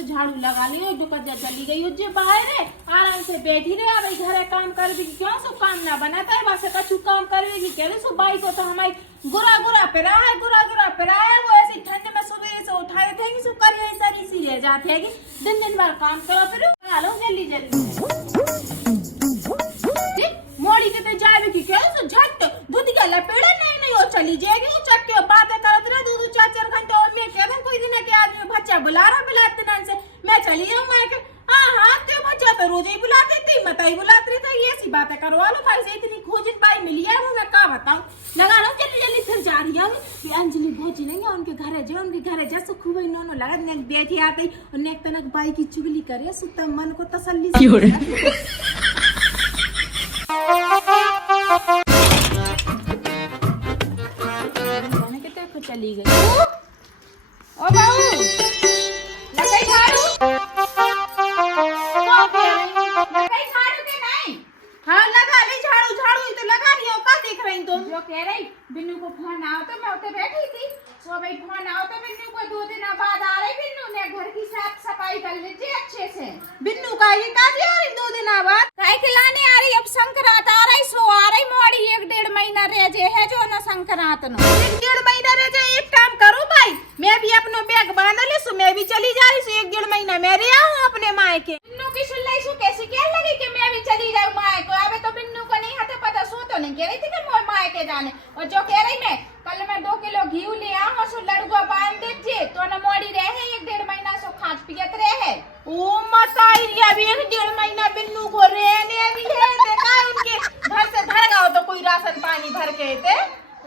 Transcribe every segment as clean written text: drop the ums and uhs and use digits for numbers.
तो झाड़ू लगा ली हो दुकान चली गई हो जे बाहर है आराम से बैठी रहे भाई घरे काम कर दी क्यों सो काम ना बनाता है बस कछु काम करेगी कह सो बाई को तो हमारी गुरा पे रहा है वो ऐसी ठंड में सुबह से उठाए थे सो कर सारी सी रह जाती है कि दिन भर काम करो फिर लो जल्दी मोड़ी के जाए की कह सो झट दूध के लपेड़े नहीं हो चली जाएगी चक्के बातें करत रहे दूध 4 घंटे और मैं कह कोई दिन के आदमी बच्चा बुला रहा बुलाते ना से मैं चली जाऊं मैं के हां ते बच्चा तो रोज ही बुलाते थी मताई बुलाते रही ये सी बातें करवा लो भाई से इतनी खोजिन पाई मिली है मैं का बताऊं लगा लो जल्दी फिर जा रही हूं ये अंजलि भोजी नहीं है उनके घरे जा सो खूब इन्होंने लगा ने बैठी आती और नेक तनक बाई की चुगली करे सुत मन को तसल्ली चली गई ओ बाबू लगाई झाड़ू लगाई झाड़ू के नहीं हां लगा ली झाड़ू ही तो लगा रही हो का देख रही तुम जो कह रही बिन्नू को फोन आओ तो मैं उधर बैठी थी सो भाई फोन आओ तो बिन्नू को 2 दिन बाद आ रही बिन्नू ने घर की साफ सफाई कर लीजिए अच्छे से बिन्नू का ये काजी आ रही 2 दिन बाद काय खिलाने आ रही अब संक्रांत आ रही सो आ रही मोड़ी 1-1.5 महीना रह जे है जो ना संक्रांत नो 1-1.5 महीना रह जे एक काम करो भाई मैं भी अपनो बैग बांध ले सो मैं भी चली जा रही सो 1-1.5 महीना मैं रह आऊं अपने मायके बिन्नू की सुनलाई सो कैसे क्या लगी कि मैं भी चली जाऊं मायके अबे तो बिन्नू को नहीं हते पता सो तो नहीं कह रही थी कि मोय मायके जाने और जो कह रही मैं कल मैं 2 किलो घी ले आऊं सो लड़ुआ बांध दीजिए तो न मोड़ी रहे 1-1.5 महीना सो खाज पियत रहे ओ मताई अभी 1-1.5 महीना बिन्नू को रहने भी है देखा उनके घर से घर गाओ तो कोई राशन पानी भर के थे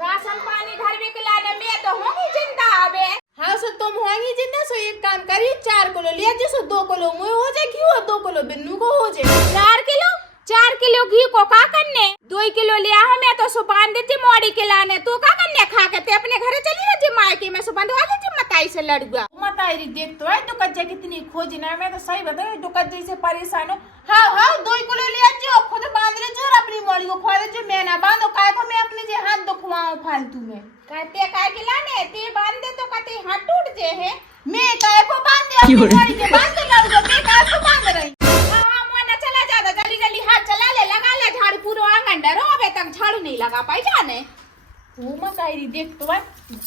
राशन पानी घर भी खिलाने में तो होगी जिंदा अबे हाँ सो तुम होगी जिंदा सो एक काम करिए 4 किलो लिया जिसो 2 किलो मुझे हो जाए घी और 2 किलो बिन्नू को हो जाए 4 किलो घी को का करने 2 किलो लिया है मैं तो सुबान देती मोड़ी के लाने तू का करने खा के ते अपने घरे चली ना जी मायके में सुबंध वाले जी मताई से लड़ुआ मताई देख तो है दुकत जा कितनी खोजी ना मैं तो सही बता दुकत जी से परेशान हो हां 2 किलो लिया जो खुद बांध ले जो अपनी मोड़ी को खा ले जो मैं ना बांधो काय को मैं अपने जे हाथ दुखवाऊं फालतू में कहते काय के लाने ते बांध दे तो कहते हाथ टूट जे है मैं काय को बांध दे अपनी मोड़ी के बांध दे लड़ुआ मैं काय को बांध रही जल्दी हाथ चला ले लगा ले झाड़ू पूरा आंगन डरो अबे तक झाड़ू नहीं लगा पाई जाने वो मत आई देख तो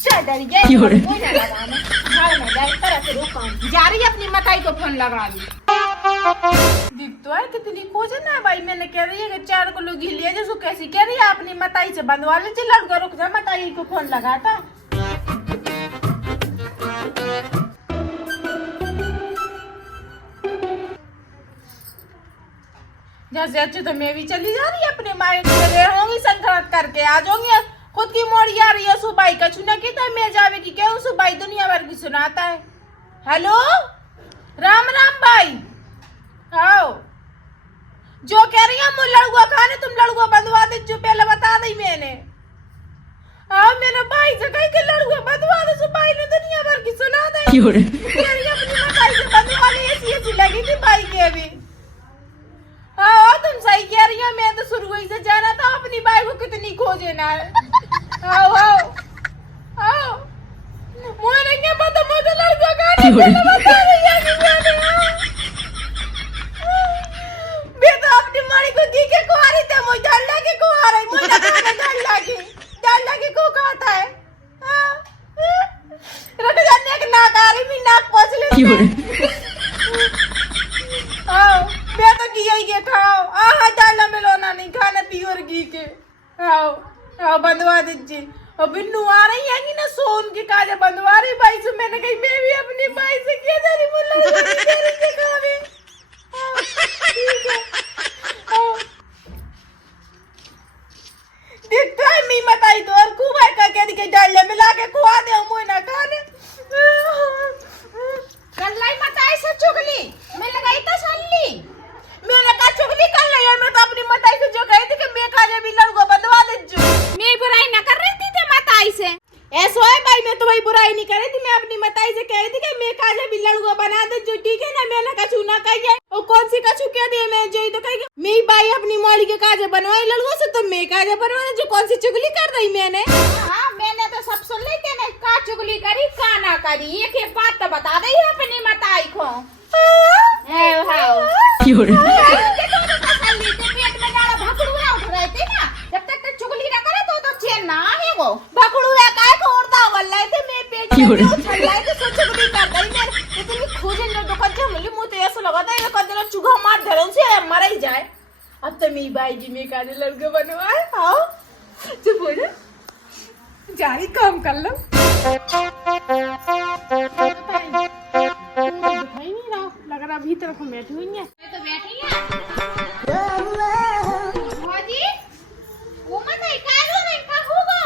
जा डर गई कोई ना लगाने झाड़ में जाए तरह से रोका जा रही अपनी मताई को फोन लगा ली देख तो है कितनी खोज ना भाई मैंने कह रही है कि 4 किलो घी लिया जैसे कैसी कह रही है अपनी मताई से बंधवा ले लड़का रुक जा मताई को फोन लगाता जैसे अच्छे तो मैं भी चली जा रही अपने मायके रहूंगी संक्रांत करके आ जाऊंगी खुद की मोड़ी आ रही है सुबाई का चुना की था मैं जावे की क्यों सुबाई दुनिया भर की सुनाता है हेलो राम भाई आओ जो कह रही है मुझे लड़ुआ खाने तुम लड़ुआ बंधवा दे जो पहले बता दी मैंने मेरे भाई से कहीं के लड़ुआ बंधवा दे सुबाई ने दुनिया भर की सुना दे अपनी मताई से बंधवा ली ऐसी लगी थी भाई के अभी हाँ तुम सही कह रही हो मैं तो शुरू ही से जाना था अपनी बाई को कितनी खोजे ना आओ मुझे नहीं क्या पता मुझे लड़का खाने बता रही है मैं तो अपनी मारी को दी के को आ रही थी मुझे डर लगे को आ रही मुझे डर लगे को खाता है रख जाने एक नाक आ रही भी नाक पोंछ ले मैं तो घी ही के खाओ डाला मिलोना नहीं खाना प्योर घी के आओ बंधवा दीजिए और बिन्नू आ रही है ना सोन के काजे बंधवा रही भाई से मैंने कही मैं भी अपनी भाई से क्या जा रही बोला देखता है मी मताई तो और खूब है का कह दी के डाले मिला के खुआ दे मुझे ना खाने कल्लाई मताई से चुगली मैं लगाई तो सल्ली मैंने कहा चुगली कर रही है मैं तो अपनी मताई से जो कही थी कि मैं खाने भी लड़ूंगा बंधवा दे जो मैं बुराई ना कर रही थी ते मताई से ऐसा है भाई मैं तुम्हारी बुराई नहीं कर रही थी मैं अपनी मताई से कह रही थी कि मैं खाने भी लड़ूंगा बना दे जो ठीक है ना मैंने कछु ना कही है और कौन सी कछु कह दी मैं जो ही तो कही मैं भाई अपनी मौली के काजे बनवाई लड़ूंगा से तो मैं काजे बनवाने जो कौन सी चुगली कर रही मैंने हाँ मैंने तो सब सुन ली तेने का चुगली करी का ना करी एक बात तो बता दे अपनी मताई को पेट में डाला भकड़ुआ उठ रहे थे ना, जब तक तक चुगली ना करे तो चैन ना है वो भकड़ुआ काय को उड़ता वल्ले थे मैं पेट में उछल रहे थे सो चुगली करता ही मेरे इतनी खोजन जो दुकान से मिली मुंह तो ऐसा लगा था ये कदला चुगा मार धरन से मर ही जाए। अब तो मेरी बाई जी में काले लड़के बनवाए आओ चुप हो जा जारी काम कर लो। दिखाई नहीं रहा लग रहा भीतर को बैठी हुई है तो बैठी है भौजी वो मत है का रो रे का होगा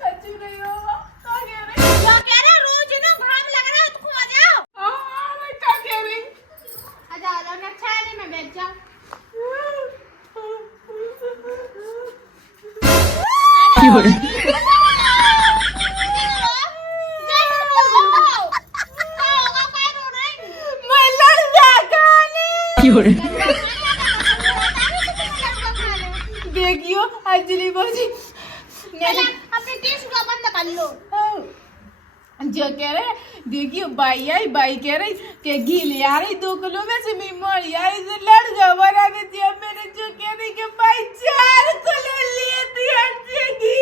सच नहीं होगा का कह रहे क्या कह रहे रोज ना घाम लग रहा है तो आ जाओ। हां मैं क्या कह रही आ जाओ ना छाने में बैठ जा देखियो अंजलि भौजी अपने टेस्ट का बंद कर लो जो कह रहे देखियो बाई आई बाई कह रही कि घी ले आ रही 2 किलो में से मेरी मोड़ी आई से लड़का बना के दिया मैंने जो कह रही कि भाई 4 किलो लिए थी घी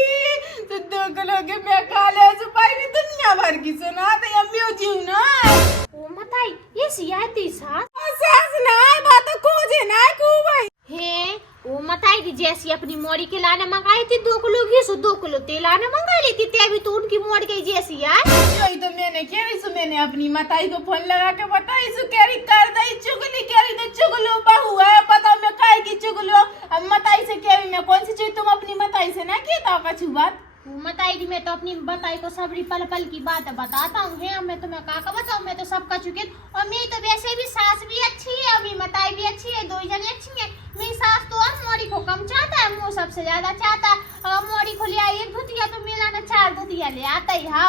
तो 2 किलो के मैं खा ले सो भाई ने दुनिया भर की सुना तो अम्मी जीव ना ओ मताई ये सियाती सास ना बात को जे ना को भाई हे वो मताई की जैसी अपनी मोड़ी के लाने मंगाई थी 2 किलो घी सो 2 किलो तेल आने मंगा ली थी ते अभी तो उनकी मोड़ के जैसी यार यही तो मैंने कह रही सो मैंने अपनी मताई को फोन लगा के बताई सो कह रही कर दई चुगली कह रही तो चुगलो बहु है पता मैं काहे की चुगलो अब मताई से कह रही मैं कौन सी चीज तुम अपनी मताई से ना कहता कछु बात मताई मैं तो अपनी बताई को सबरी पल पल की बात बताता हूँ है मैं तुम्हें का बताऊँ मैं तो सब का चुके और मेरी तो वैसे भी सास भी अच्छी है अभी मताई भी अच्छी है 2 जने अच्छी है मेरी सास तो और मोड़ी को कम चाहता है मुँह सबसे ज्यादा चाहता है और मोड़ी को ले आई 1 धुतिया तो मेरा ना 4 धुतिया ले आता ही। हाँ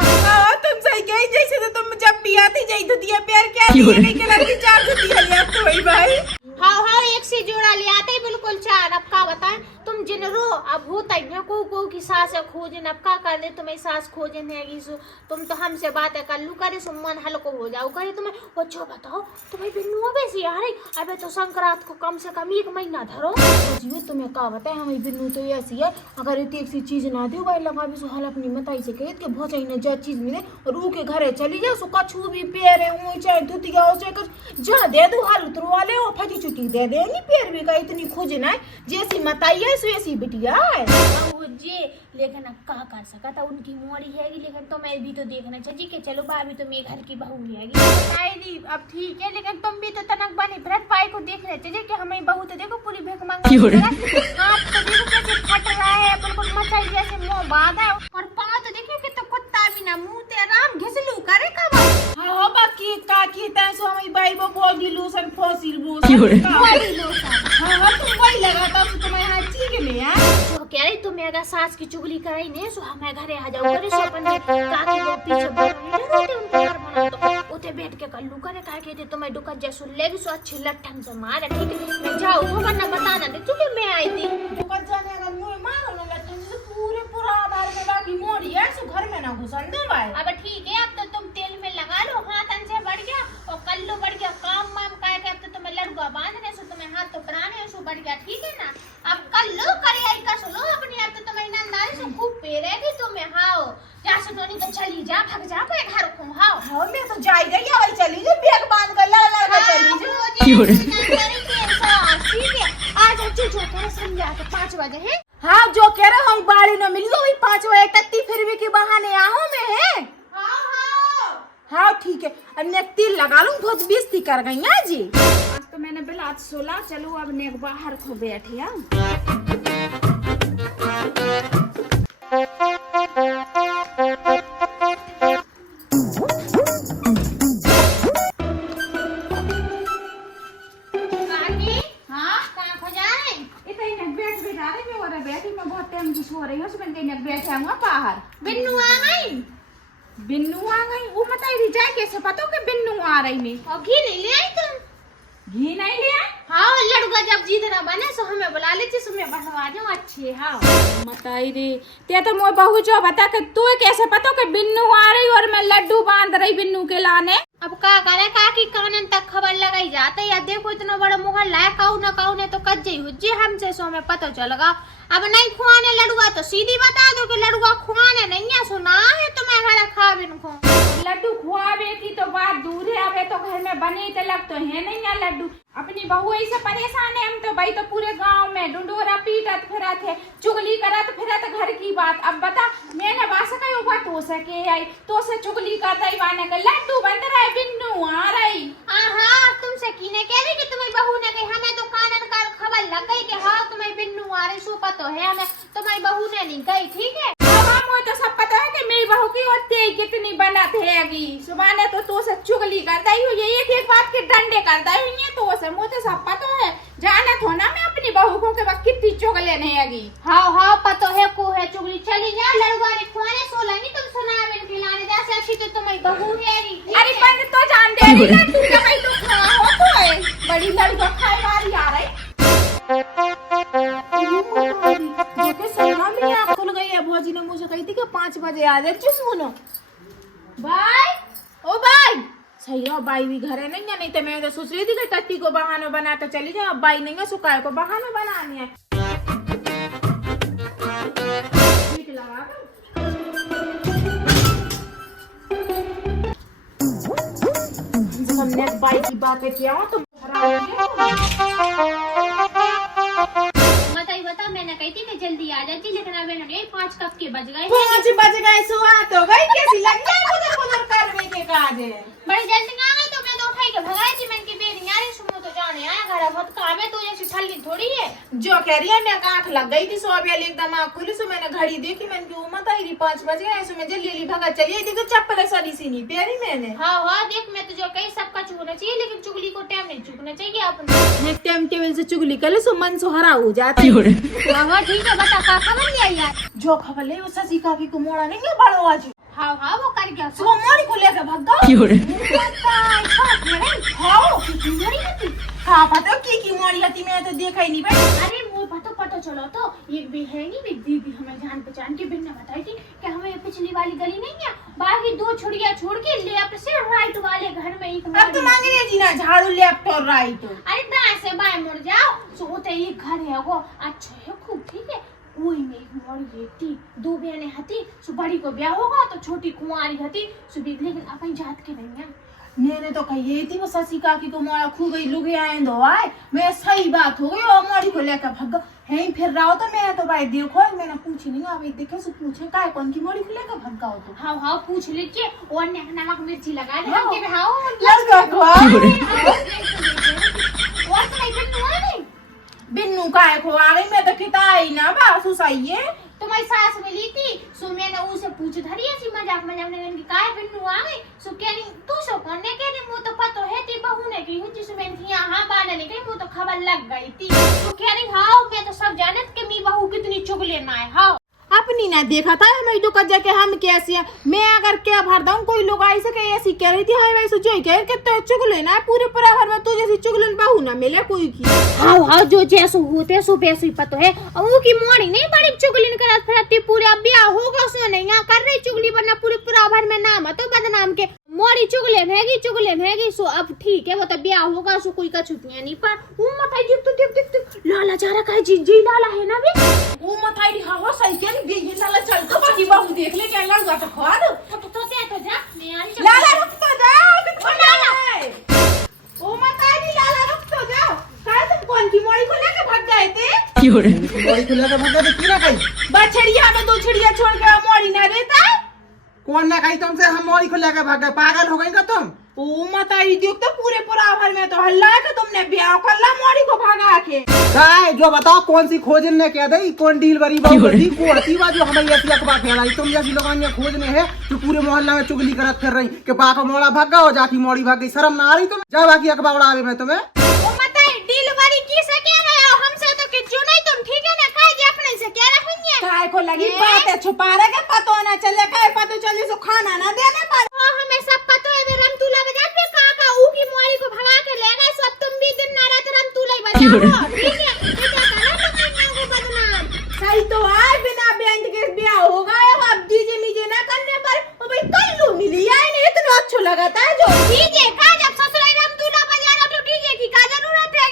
तुम सही कही जैसे तो तुम जब भी आती जाई धुतिया प्यार क्या लेने के लिए 4 धुतिया ले आते वही भाई। हाँ एक से जोड़ा ले आते ही बिल्कुल 4 अब का बताएं तुम जिन रो अब होता ही को की सास खोजन अब का कर दे तुम्हें सास खोजन है तुम तो हमसे बातें कर लू करे सो मन हल्को हो जाओ करे तुम्हें बच्चो बताओ तुम्हें बिन्नू वैसी आ रही अबे तो संक्रांत को कम से कम 1 महीना धरो जी तुम्हें का बताए हमें बिन्नू तो ऐसी है अगर एक सी चीज ना दे भाई लगा भी सो हाल अपनी मताई से कहे कि बहुत चाहिए जो चीज मिले और ऊ के घरे चली जाओ सो कछु भी पैर है ऊ चाहे धुतिया हो चाहे कुछ जा दे दो हाल उतरवा ले और फटी छुट्टी दे दे नहीं पैर भी का इतनी खोजना है जैसी मताई है सो ऐसी बिटिया है जी लेकिन अब का कर सका था उनकी मोड़ी है लेकिन तो मैं भी तो देखना चाहिए कि चलो भाभी तो मेरे घर की बहू है अब ठीक है लेकिन तुम भी तो तनक बने भरत भाई को देखना चाहिए कि हमें बहू तो देखो पूरी भीख मांग हाथ तो देखो कैसे फट रहा है बिल्कुल मचाई जैसे मुंह बांध है और पाँव तो देखिए कि तो कुत्ता भी ना मुंह ते राम घिसलू करे कब। हाँ बाकी का की तैसो हमें भाई वो body lotion fossil body lotion हाँ तुम वही लगाता तो तुम्हारे हाथ ठीक है यार तो कह रही तुम अगर सास की चुगली कराई नहीं सो हमारे घरे आ जाओ करे सो अपन काकी वो पीछे बैठे उनके घर बना तो उते बैठ के कल्लू करे का कहते तुम्हें दुकान जैसो ले भी सो अच्छी लट्ठन से मार ठीक है मैं जाऊँ वो वरना बताना दे तू मैं आई थी दुकान जाने अगर मुझे मारो ना लट्ठन से पूरा आधार में बाकी मोड़ी है सो घर में ना घुसन दे भाई। अब ठीक है अब तो तुम तेल में लगा लो हाथ से बढ़ गया और कल्लू बढ़ गया काम वाम का अब तो तुम्हें लड़का बांधने सो तुम्हें हाथ तो प्राणे सो बढ़ गया ठीक है ना अब कल्लू करे आई का सो लो अपनी अब तो तुम्हें नंदारी सो खूब पेरेगी तुम्हें हाओ जा सो तो नहीं तो चली जा भाग जा पे घर को हाओ हां मैं तो जाई गई है वही चली जा बैग बांध कर लड़ के चली जा ठीक है आज जो करे संध्या के 5 बजे है। हाँ जो कह रहे हम बाड़ी न मिली वही 5 बजे तक फिर भी के बहाने आओ में है। हाँ ठीक है अब ने तिल लगा लूं बहुत बेइज्जती कर गई हैं जी आज तो मैंने बिल आज 16 चलो अब ने बाहर खो बैठी हां बाहर बिन्नू आ गई वो बताई रही जाए कैसे पता कि बिन्नू आ रही में और घी नहीं ले आई तुम घी नहीं ले आई। हाँ लड़का जब जीत ना बने सो हमें बुला लीजिए सो मैं बनवा दूं अच्छे। हाँ बताई रे ते तो मोर बहू जो बता के तू कैसे पता कि बिन्नू आ रही और मैं लड्डू बांध रही बिन्नू के लाने। अब का करे काकी कानन तक खबर लगाई जाते या देखो इतना बड़ा मोहल्ला है काऊ ने तो कज्जे हुज्जे हमसे सो में पता चलेगा। अब नहीं खुआने लड़ुआ तो सीधी बता दो कि लड़ुआ खुआने नहीं है, सुना है तुम्हें घर खा बिन को लड्डू खुआवे की तो बात दूर है, अब तो घर में बने तलक तो है नहीं है लड्डू। अपनी बहू ऐसे परेशान है हम तो भाई, तो पूरे गांव में डुंडोरा पीटत फिरत है, चुगली करत फिरत घर की बात। अब बता मैंने बासा कई बात हो सके आई तो से चुगली कर दई वाने का लड्डू बंद रहा है बिन्नू आ रही। हाँ तुमसे कीने कह रही कि तुम्हारी बहू ने कही, हमें तो कानन का खबर लग गई कि हाँ तुम्हारी बिन्नू आ रही, सो पता है हमें, तुम्हारी बहू ने नहीं कही। ठीक है तो सब पता है कि मेरी बहू की होती कितनी बनत हैगी, सुबह ने तो से चुगली कर दी हुई है, एक बात के डंडे कर दी हुई है तो से मुझे सब पता है। जाना तो ना मैं अपनी बहू को के वक्त कितनी चुगले नहीं हैगी। हाँ पता है को है चुगली। चली जा लड़ुआ ने खुआने सो लगी तुम सुना बिन खिलाने जैसे अच्छी तो तुम्हारी बहू है। अरे बंद तो जान दे रही है तू, क्या भाई तू खा हो तो है बड़ी लड़का खाए वाली आ रही। देखे सलमा में आँख खुल गई है, भौजी ने मुझे कही थी कि 5 बजे आ जाए। सुनो बाय ओ बाय सही है, बाई भी घर है नहीं तो मैं तो सोच रही थी कि टट्टी को बहाना बना के चली जाओ। अब बाई नहीं है, सुखाए को बहाना बनानी है। ठीक लगा हमने बाई की बातें किया हो तो बता मैंने कही थी कि जल्दी आ जाती, लेकिन अब मैंने 5 कब के बज गए। 5 बज गए सुहा तो गई कैसी लग जाए मुझे कुदर करने के काज है। बड़ी जल्दी आ गई तो मैं तो उठाई के भगाई थी, मैंने की बेरी यार सुनो तो जाने आया घर बहुत काम है, तो जैसी ठल्ली थोड़ी है जो कह रही है। मैं आँख लग गई थी सो अभी एकदम आँख खुली, सो मैंने घड़ी देखी, मैंने की उम्र आई रही 5 बज गए, सो मैं जल्दी भगा चली आई थी तो चप्पल सड़ी सी नहीं पहनी मैंने। हाँ देख मैं तो जो कही सबका चुगना चाहिए, लेकिन चुगली को टाइम नहीं चुगना चाहिए अपन। टाइम टेबल से चुगली कर ले सो मन सुहारा हो जाता है। ठीक है बता का खबर नहीं आई यार। जो खबर ले वो सची काकी को मोड़ा नहीं है बड़ो आज। हाँ वो कर गया सो मोड़ी को लेकर भाग गया। हाँ पता की मोड़ी आती मैं तो देखा ही नहीं भाई। अरे वो पता चलो तो एक भी है नहीं मेरी दीदी हमें जान पहचान के बिन बताई थी कि हमें पिछली वाली गली नहीं है, बाकी 2 छुड़िया छोड़ के लेफ्ट से राइट वाले घर में एक। अब तो मांगे नहीं जीना झाड़ू लेफ्ट और राइट। अरे दाएं से बाएं मुड़ जाओ सो होते एक घर है वो अच्छा है खूब। ठीक है वही में एक मोड़ी थी, 2 बहनें हती, सो बड़ी को ब्याह होगा तो छोटी कुंवारी हती सो लेकिन अपन जात के नहीं है। मैंने तो कही थी वो ससी काकी को मोड़ा खू गई लुगे आए दो आए, मैं सही बात हो गई और मोड़ी को लेकर भाग गए फिर रहा हो तो मैं तो भाई देखो मैंने पूछी नहीं, अब देखे सो पूछे काय कौन की मोड़ी को लेकर भाग हो तो। हाँ पूछ लीजिए और नमक मिर्ची लगा दे हाँ। के हाँ बिन्नू काय खो आ रही मैं तो खिताई ना बासु सही है। तुम्हारी सास मिली थी सो मैंने उसे पूछ धरी ऐसी मजाक में ने की काय बिन्नू आ गई सो कह रही तू सो कौन ने कह रही मुझे तो पता है ती बहू ने की जिस मैंने की हां बाने नहीं गई मुझे तो खबर लग गई थी। तो कह रही हां मैं तो सब जानत कि मेरी बहू कितनी चुगले ना है। हां अपनी ना देखा था मैं तो कज्जा के हम कैसी है, मैं अगर क्या भर दूं कोई लोग आई से ऐसी कह रही थी हाय वैसे जो कह के तो चुगले ना पूरे पूरा घर में तो जैसी चुगलन बहू ना मिले कोई की। हाँ जो जैसो होते सो वैसे ही पता है। और वो की मोड़ी नहीं बड़ी चुगली करत फिरती पूरे अब ब्याह होगा सो नहीं यहाँ कर रही चुगली वरना पूरे पूरा भर में नाम है तो बदनाम के मोड़ी चुगले भेगी सो अब ठीक है वो तो ब्याह होगा सो कोई का छुट्टियां नहीं पर वो मथाई देख लाला जा रहा है जी लाला है ना भी वो मथाई हाँ हो सही के ये लाला चल तो बाकी बहू देख ले क्या लगा तो खा दो तो जा मैं आ रही लाला रुक तो जाओ लाला ओ मथाई लाला रुक तो जाओ काय तुम कौन की मोड़ी को लेके भाग गए थे मोड़ी को लेकर भाग गए की ना कही बछड़िया में 2 चिड़िया छोड़ के मोड़ी ना रहता है। कौन ना कही तुमसे हम मोड़ी को लेकर भाग गए, पागल हो गई का तुम। ओ मताई देख तो पूरे पूरा भर में तो हल्ला है कि तुमने ब्याह कर ला मोड़ी को भगा के काय जो बताओ कौन सी खोजन ने क्या दई कौन डील बरी बाबू को हती बा जो हमें ऐसी अखबार फैलाई तुम जैसी लोगों ने खोजने है जो पूरे मोहल्ला में चुगली करत फिर रही कि बाका मोड़ा भाग गया और जाकी मोड़ी भाग गई, शर्म ना आ रही तुम जा बाकी अखबार उड़ावे में तुम्हें। ओ मताई डील बरी की से कह रहे हो हमसे तो कि जो नहीं तुम ठीक है ना काय जे अपने से क्या रखेंगे काय को लगी बात है छुपा रहे के पतो ना चले काय पतो चले सो खाना ना देने पर हां हमें सब पता है रमतुला बजा पे काका ऊ की मोड़ी को भगा के ले गए सब तुम भी दिन ना रात रमतुला ही बजाओ ठीक है ये क्या करा तुम को बदनाम सही तो आए बिना बैंड के ब्याह हो गया अब डीजे मीजे ना करने पर ओ भाई कल्लू मिली है लगाता है जो डीजे का जब ससुराल हम दूल्हा बजा रहा तो डीजे की का जरूरत है?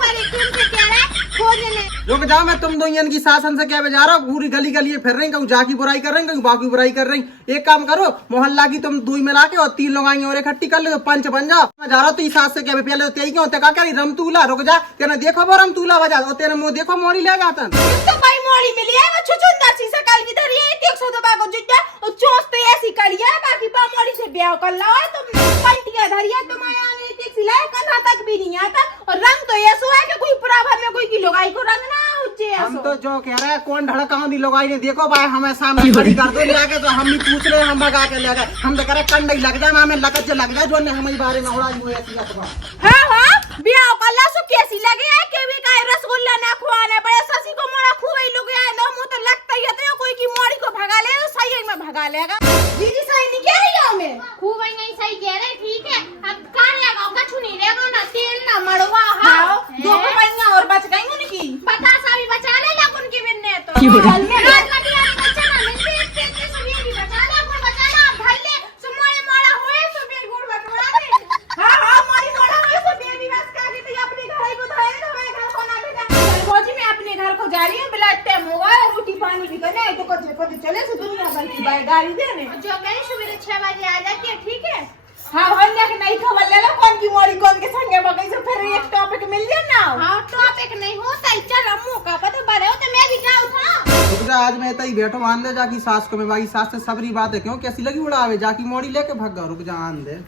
वाले तुमसे कह रहा है खोजने। रुक जाओ, मैं तुम दो की शासन से क्या बजा रहा हूँ? पूरी गली गली फिर रही, कहूँ जाकी बुराई कर रही, कहूँ बाकी बुराई कर रही। एक काम करो, मोहल्ला की तुम दुई मिला के और 3 लोग आएंगे और इकट्ठी कर ले तो पंच बन जाओ। मैं जा रहा हूँ तो इस सास से क्या पहले तो तेरी क्यों क्या करी रमतूला। रुक जा, तेने देखो वो रमतूला बजा और तेरे मुंह देखो मोड़ी ले जाता तो भाई मोड़ी मिली है वो छुचुंदर सी सकल की धरी है 100 दबा को जुटा और चोस तो ऐसी करी है बाकी पा मोड़ी से ब्याह कर लो तुम पलटियां धरी है तुम्हारे आगे टैक्सी लाए कन्हा तक भी नहीं आता और रंग तो ऐसा है कि कोई पुराभर में कोई की लोगाई को रंग ना उज्जे हम तो जो कह रहे हैं कौन ढड़का दी लोग ने देखो भाई हमें सामने खड़ी कर दो लेके तो हम भी पूछ रहे हम भगा के ले गए। हम तो कह रहे कंडई लग जाए हमें लगत जो लग जाए जो ने हमारे बारे में उड़ाई हुई ऐसी अफवाह। हां हां ब्याह कर ला सो कैसी लगे है के भी का रसगुल्ला ना खुआने पड़े ससी को मोड़ा खुवे लोग आए ना मुंह तो लगता ही है तो कोई की मोड़ी को भगा ले तो सही में भगा लेगा। दीदी सही नहीं कह रही हो मैं खूब नहीं सही कह रहे ठीक है अब कार लगाओ कछु नहीं रहेगा ना तेल ना मड़वा हां 2 रुपया और बच गई उनकी बतासा भी बचा ले लग उनके बिन्ने तो चल में रात कटिया बचा ना मिलते इतने सभी की बचा ले गुड़ बचा ना भल्ले सुमोड़े मोड़ा होए सो बेर गुड़ बटोड़ा दे। हां हां मोड़ी मोड़ा होए सो बेबी बस का के तो अपने घर को धाए तो हमारे घर को ना बेटा चल भौजी मैं अपने घर को जा रही हूं ब्लड टाइम होगा रोटी पानी भी करना है तो को चले से दुनिया भर की गाड़ी देने जो कहीं सुबह 6 बजे आ जाती है ठीक है। हाँ हन्या के नहीं खबर ले लो कौन की मोड़ी कौन के संगे बगई से फिर एक टॉपिक मिल जाए ना। हाँ टॉपिक नहीं होता ही चल अम्मू का पता बारे हो तो मैं भी जाऊँ था। रुक जा, आज मैं तई बैठो मान ले जाकी सास को मैं बाकी सास से सबरी बात है क्यों कैसी लगी उड़ावे जाकी मोड़ी लेके भाग गया। रुक जा आन दे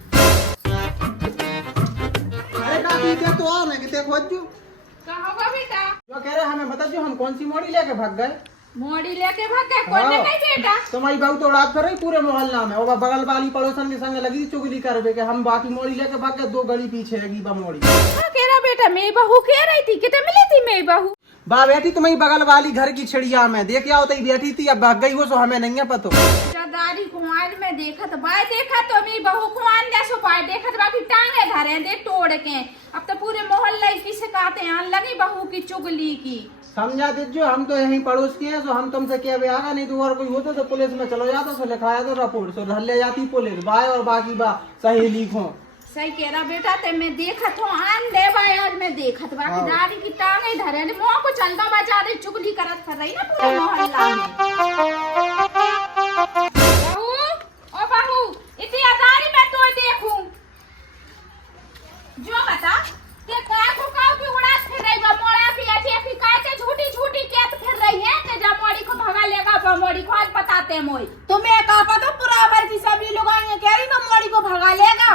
अरे काकी ते तो आ मैं किते खोजू कहां गो बेटा जो कह रहे हमें बता जो हम कौन सी मोड़ी लेके भाग गए। मोड़ी लेके भाग गए कौन ने नहीं बेटा तुम्हारी बहू तो रात कर रही पूरे मोहल्ला में और बगल वाली पड़ोसन के संग लगी चुगली करवे के हम बाकी मोड़ी लेके भाग गए 2 गली पीछे है बा मोड़ी। हां कह रहा बेटा मेरी बहू कह रही थी कितने मिली थी मेरी बहू बा बैठी तुम्हारी बगल वाली घर की छिड़िया में देख क्या होता बैठी थी अब भाग गई वो सो हमें नहीं है पतो। दादी कुमार में देखा तो भाई देखा तो मेरी बहू कुमार जैसो पाए देखा तो बाकी टांगे धरे दे तोड़ के अब तो पूरे मोहल्ले की शिकायतें आने लगी बहू की चुगली की। समझा दीजिए हम तो यहीं पड़ोस के हैं सो हम तुमसे क्या भी आगा नहीं तो और कोई होता तो पुलिस में चलो जाता सो लिखाया तो रिपोर्ट सो ले जाती पुलिस बाय और बाकी बा सही लिखो। सही कह रहा बेटा ते मैं देखत हूँ आन दे भाई आज मैं देखत बाकी दादी की टांगे धरे ने मुंह को चलता बचा रही चुगली करत कर रही ना पूरे मोहल्ला में। बहू ओ बहू इतनी आजारी मैं तो देखूं जो बता के का को काऊ की उड़ास फिर रही बा मोड़ा की ऐसी ऐसी काटे झूठी झूठी केत फिर रही है ते जा मोड़ी को भगा लेगा बा मोड़ी को आज बताते मोई तुम्हें का पता पूरा भर की सभी लोग आएंगे कह रही ना मोड़ी को भगा लेगा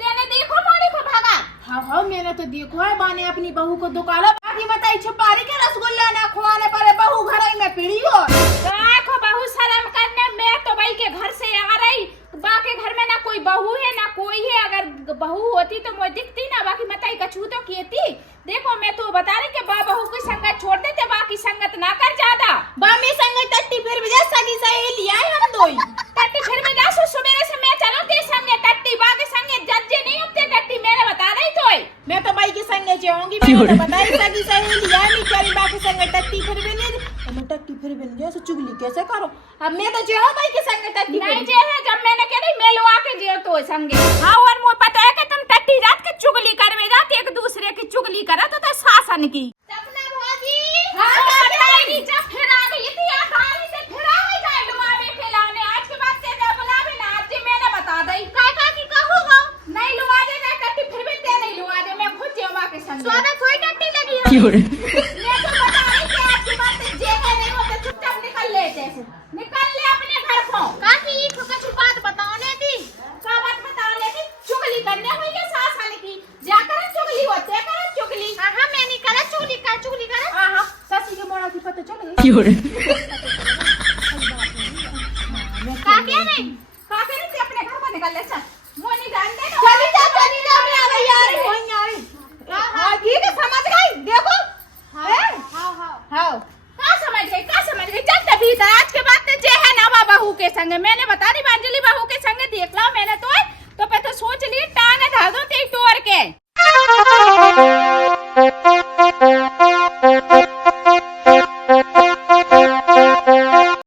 तेने देखो मोड़ी को भगा। हाँ हाँ मैंने तो देखो है बाने अपनी बहू को दुकाला बाकी बताई छुपारी के रसगुल्ला ना खुआने पर बहू घर ही में पीड़ी हो देखो बहू शर्म करने मैं तो भाई के घर से आ रही बाकी घर में ना कोई बहू है ना कोई है अगर बहू होती तो मुझे दिखती ना बाकी बताई कछू तो कहती देखो मैं तो बता रही कि बहू की संगत छोड़ देते बाकी संगत ना कर ज्यादा बामी संगत टट्टी फिर भी जा सगी सहेली आई हम दोई टट्टी फिर भी जा सुबह से मैं चलो ते संगे टट्टी बाकी संगे जज्जे नहीं होते टट्टी मैंने बता रही तो मैं तो भाई के संगे जाऊंगी मैंने तो बताई सगी सहेली आई नहीं करी बाकी संगे टट्टी फिर भी नहीं मैं टट्टी फिर भी नहीं ऐसे चुगली कैसे करो अब मैं तो जाऊं भाई के संगे टट्टी नहीं जे है जब मैंने कह रही मैं लो आके जे तो संगे हां और मुझे पता है कि तुम टट्टी रात के चुगली करवे जाते एक दूसरे की चुगली करा तो शासन की सपना भौजी हां बताएगी जब फिर आ गई थी आसानी से फिर आ गई जाए डुमावे खिलाने आज के बाद से जब बुलावे ना आज मैंने बता दई का की कहूंगा नहीं लुआ दे ना टट्टी फिर भी ते नहीं लुआ दे मैं खुद जेवा के संग स्वागत होई टट्टी लगी है मैं तो बता रही कि आज के बाद से जे है नहीं होते चुपचाप निकल लेते निकल ले अपने घर को काकी कुछ बात बताओ ने दी का बात बता ले कि चुगली करने हुई के सास वाले की जाकर चुगली होते कर चुगली हां मैं नहीं करा चुगली कर हां हां ससी के मोड़ा की पता चल गई काकी नहीं काके नहीं अपने घर को निकल ले चल मोनी जान दे चली जा मैं आ गई यार होई यार हां ठीक है समझ गई देखो हां का समझ गई चल तभी आज के बाद जे है ना बहू के संग मैंने